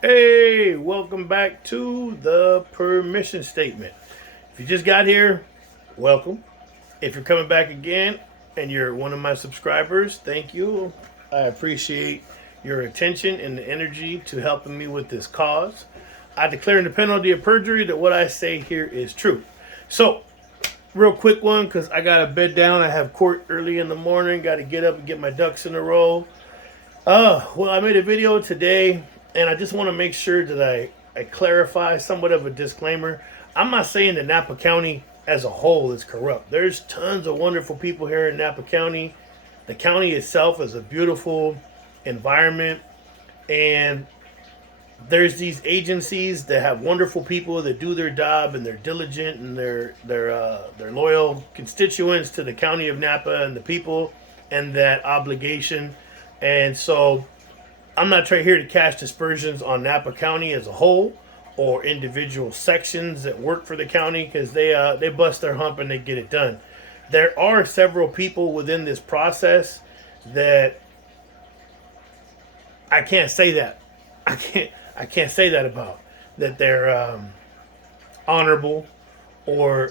Hey, welcome back to the permission statement. If you just got here, welcome. If you're coming back again and you're one of my subscribers, thank you. I appreciate your attention and the energy to helping me with this cause. I declare in the penalty of perjury that what I say here is true. So, real quick one because I got to bed down. I have court early in the morning. Got to get up and get my ducks in a row. Well, I made a video today, and I just want to make sure that I clarify somewhat of a disclaimer. I'm not saying that Napa County as a whole is corrupt. There's tons of wonderful people here in Napa County. The county itself is a beautiful environment, and there's these agencies that have wonderful people that do their job and they're diligent and they're loyal constituents to the county of Napa and the people and that obligation. And so I'm not trying here to cast aspersions on Napa County as a whole or individual sections that work for the county because they bust their hump and they get it done. There are several people within this process that I can't say that. I can't say that about that they're honorable or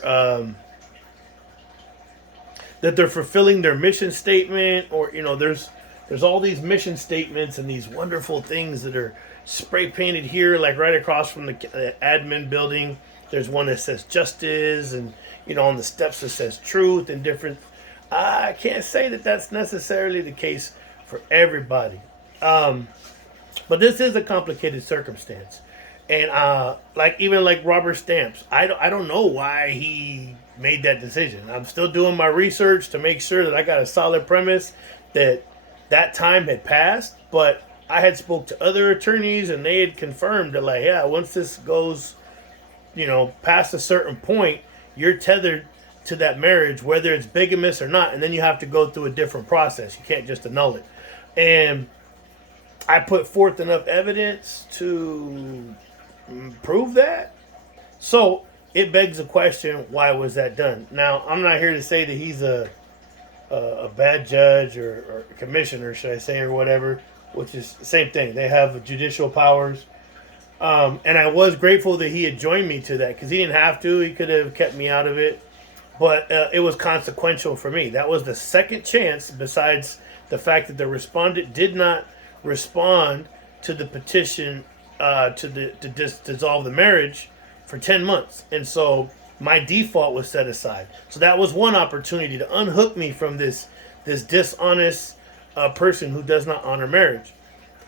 that they're fulfilling their mission statement or there's all these mission statements and these wonderful things that are spray painted here, like right across from the admin building. There's one that says justice, and on the steps it says truth and different. I can't say that that's necessarily the case for everybody, but this is a complicated circumstance, and like Robert Stamps, I don't know why he made that decision. I'm still doing my research to make sure that I got a solid premise that time had passed, but I had spoke to other attorneys and they had confirmed that like, yeah, once this goes, past a certain point, you're tethered to that marriage, whether it's bigamous or not, and then you have to go through a different process. You can't just annul it. And I put forth enough evidence to prove that. So it begs the question, why was that done? Now, I'm not here to say that he's a bad judge or commissioner, should I say, or whatever, which is the same thing. They have judicial powers. And I was grateful that he had joined me to that because he didn't have to. He could have kept me out of it. But it was consequential for me. That was the second chance, besides the fact that the respondent did not respond to the petition to dissolve the marriage for 10 months. And so my default was set aside. So that was one opportunity to unhook me from this dishonest person who does not honor marriage.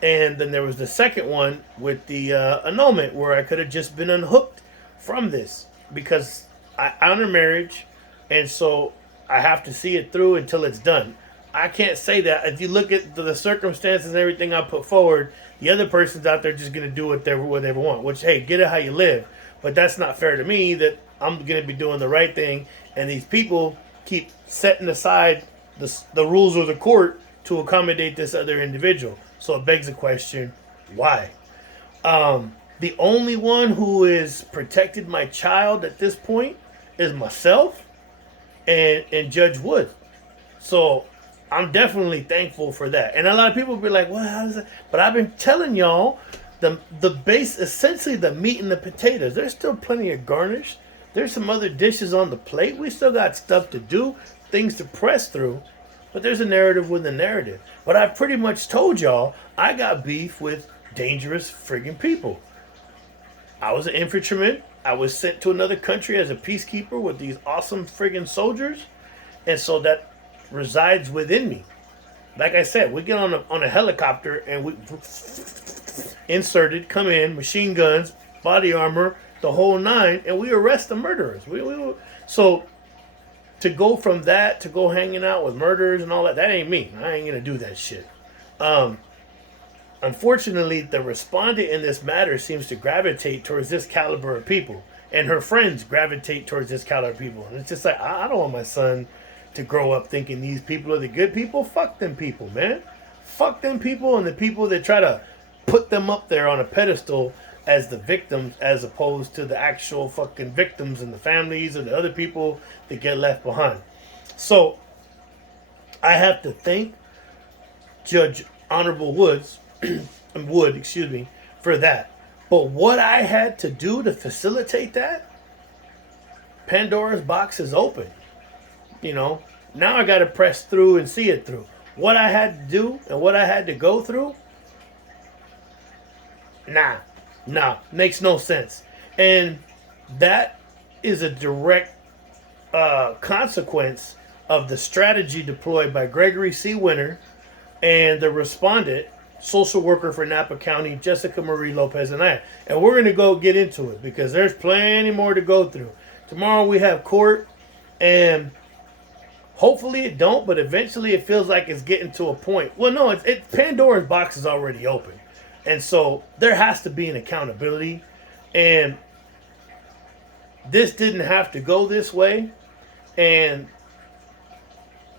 And then there was the second one with the annulment, where I could have just been unhooked from this because I honor marriage, and so I have to see it through until it's done. I can't say that. If you look at the circumstances and everything I put forward, the other person's out there just going to do whatever want, which, hey, get it how you live. But that's not fair to me that I'm going to be doing the right thing, and these people keep setting aside the rules of the court to accommodate this other individual. So it begs the question, why? The only one who has protected my child at this point is myself and Judge Wood. So I'm definitely thankful for that. And a lot of people will be like, well, how does that? But I've been telling y'all the base, essentially the meat and the potatoes. There's still plenty of garnish. There's some other dishes on the plate. We still got stuff to do, things to press through. But there's a narrative with a narrative. But I've pretty much told y'all I got beef with dangerous friggin' people. I was an infantryman. I was sent to another country as a peacekeeper with these awesome friggin' soldiers. And so that resides within me. Like I said, we get on a helicopter and we inserted, come in, machine guns, body armor, the whole nine, and we arrest the murderers. So to go from that to go hanging out with murderers and all that, that ain't me. I ain't gonna do that shit. Um, Unfortunately, the respondent in this matter seems to gravitate towards this caliber of people, and her friends gravitate towards this caliber of people. And it's just like, I don't want my son to grow up thinking these people are the good people. Fuck them people, man. Fuck them people and the people that try to put them up there on a pedestal as the victims as opposed to the actual fucking victims and the families and the other people that get left behind. So I have to thank Judge Honorable Wood, excuse me, for that. But what I had to do to facilitate that, Pandora's box is open. You know, now I got to press through and see it through. What I had to do and what I had to go through, makes no sense. And that is a direct consequence of the strategy deployed by Gregory C. Winter and the respondent, social worker for Napa County, Jessica Marie Lopez and I. And we're going to go get into it because there's plenty more to go through. Tomorrow we have court, and hopefully it don't, but eventually it feels like it's getting to a point. Well, no, Pandora's box is already open. And so there has to be an accountability. And this didn't have to go this way. And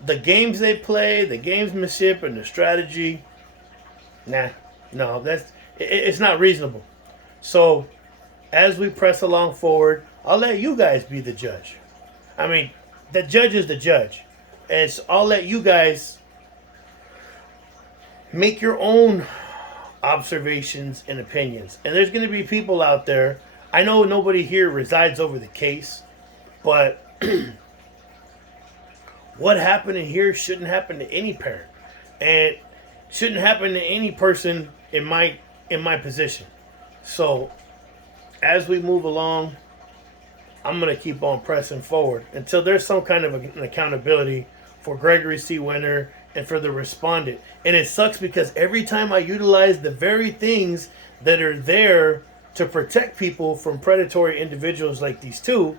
the games they play, the gamesmanship and the strategy, it's not reasonable. So as we press along forward, I'll let you guys be the judge. I mean, the judge is the judge. And so I'll let you guys make your own observations and opinions. And there's going to be people out there. I know nobody here resides over the case, but what happened in here shouldn't happen to any parent, and shouldn't happen to any person in my position. So as we move along, I'm going to keep on pressing forward until there's some kind of an accountability for Gregory C. Winter and for the respondent. And it sucks because every time I utilize the very things that are there to protect people from predatory individuals like these two,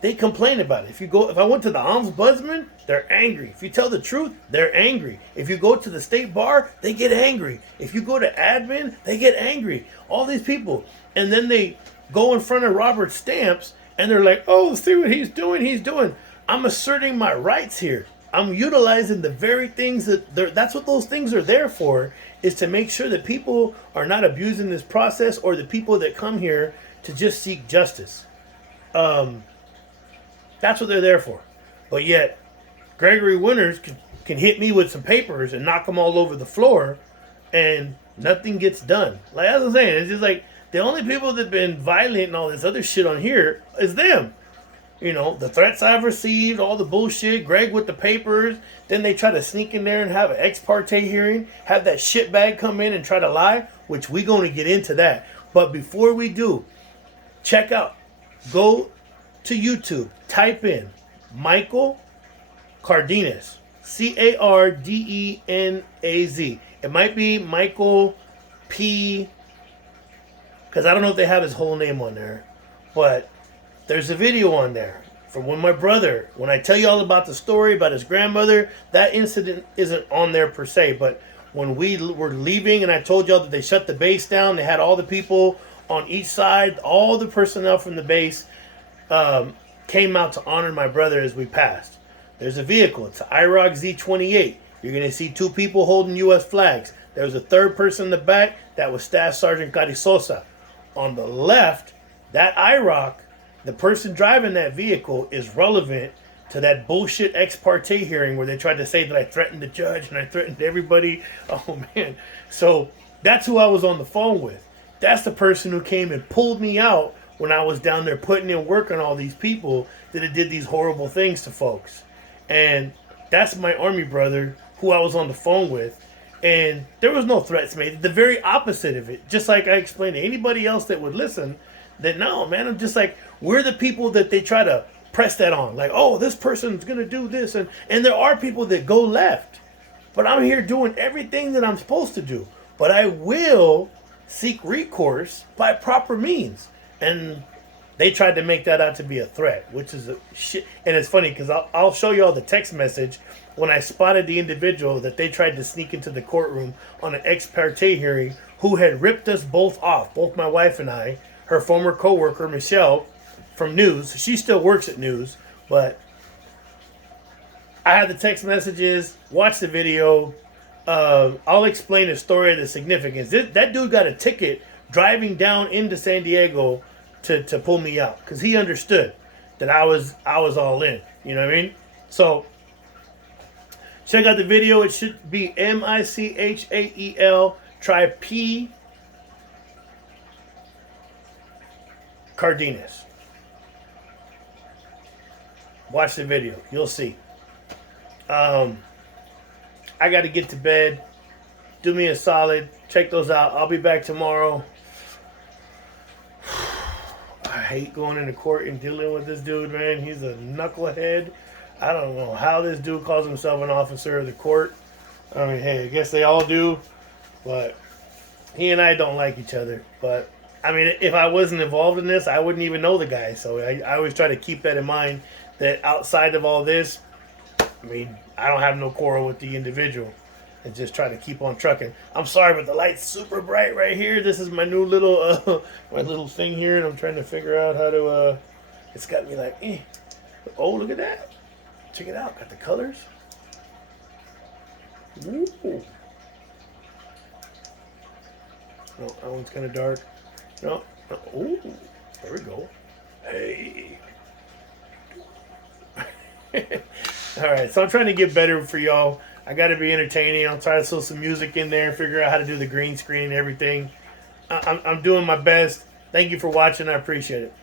they complain about it. If I went to the ombudsman, they're angry. If you tell the truth, they're angry. If you go to the state bar, they get angry. If you go to admin, they get angry. All these people. And then they go in front of Robert Stamps and they're like, oh, see what he's doing. I'm asserting my rights here. I'm utilizing the very things that's what those things are there for, is to make sure that people are not abusing this process, or the people that come here to just seek justice. That's what they're there for. But yet, Gregory Winters can hit me with some papers and knock them all over the floor, and nothing gets done. Like as I'm saying, it's just like the only people that've been violent and all this other shit on here is them. You know, the threats I've received, all the bullshit, Greg with the papers. Then they try to sneak in there and have an ex parte hearing, have that shitbag come in and try to lie, which we're going to get into that. But before we do, check out, go to YouTube, type in Michael Cardenas, Cardenaz. It might be Michael P, because I don't know if they have his whole name on there, but there's a video on there from when I tell you all about the story about his grandmother, that incident isn't on there per se, but when we were leaving and I told y'all that they shut the base down, they had all the people on each side, all the personnel from the base came out to honor my brother as we passed. There's a vehicle. It's an IROC Z28. You're going to see two people holding U.S. flags. There was a third person in the back. That was Staff Sergeant Carizosa. On the left, that IROC, the person driving that vehicle is relevant to that bullshit ex parte hearing where they tried to say that I threatened the judge and I threatened everybody. Oh, man. So that's who I was on the phone with. That's the person who came and pulled me out when I was down there putting in work on all these people that had did these horrible things to folks. And that's my Army brother who I was on the phone with. And there was no threats made. The very opposite of it. Just like I explained to anybody else that would listen, that no, man, I'm just like, we're the people that they try to press that on. Like, oh, this person's going to do this. And there are people that go left. But I'm here doing everything that I'm supposed to do. But I will seek recourse by proper means. And they tried to make that out to be a threat, which is a shit. And it's funny because I'll show you all the text message when I spotted the individual that they tried to sneak into the courtroom on an ex parte hearing, who had ripped us both off, both my wife and I, her former co-worker, Michelle, from News. She still works at News, but I had the text messages, watch the video. I'll explain the story of the significance. That dude got a ticket driving down into San Diego to pull me out because he understood that I was all in. You know what I mean? So check out the video. It should be Michael. Try P Cardenas. Watch the video. You'll see. I got to get to bed. Do me a solid. Check those out. I'll be back tomorrow. I hate going into court and dealing with this dude, man. He's a knucklehead. I don't know how this dude calls himself an officer of the court. I mean, hey, I guess they all do. But he and I don't like each other. But, I mean, if I wasn't involved in this, I wouldn't even know the guy. So I always try to keep that in mind, that outside of all this, I mean, I don't have no quarrel with the individual. And just try to keep on trucking. I'm sorry, but the light's super bright right here. This is my new little my little thing here, and I'm trying to figure out how to. It's got me like, eh. Oh, look at that! Check it out. Got the colors. Ooh. No, that one's kind of dark. No. Ooh. There we go. Hey. All right, so I'm trying to get better for y'all. I got to be entertaining. I'll try to throw some music in there, figure out how to do the green screen and everything. I'm doing my best. Thank you for watching. I appreciate it.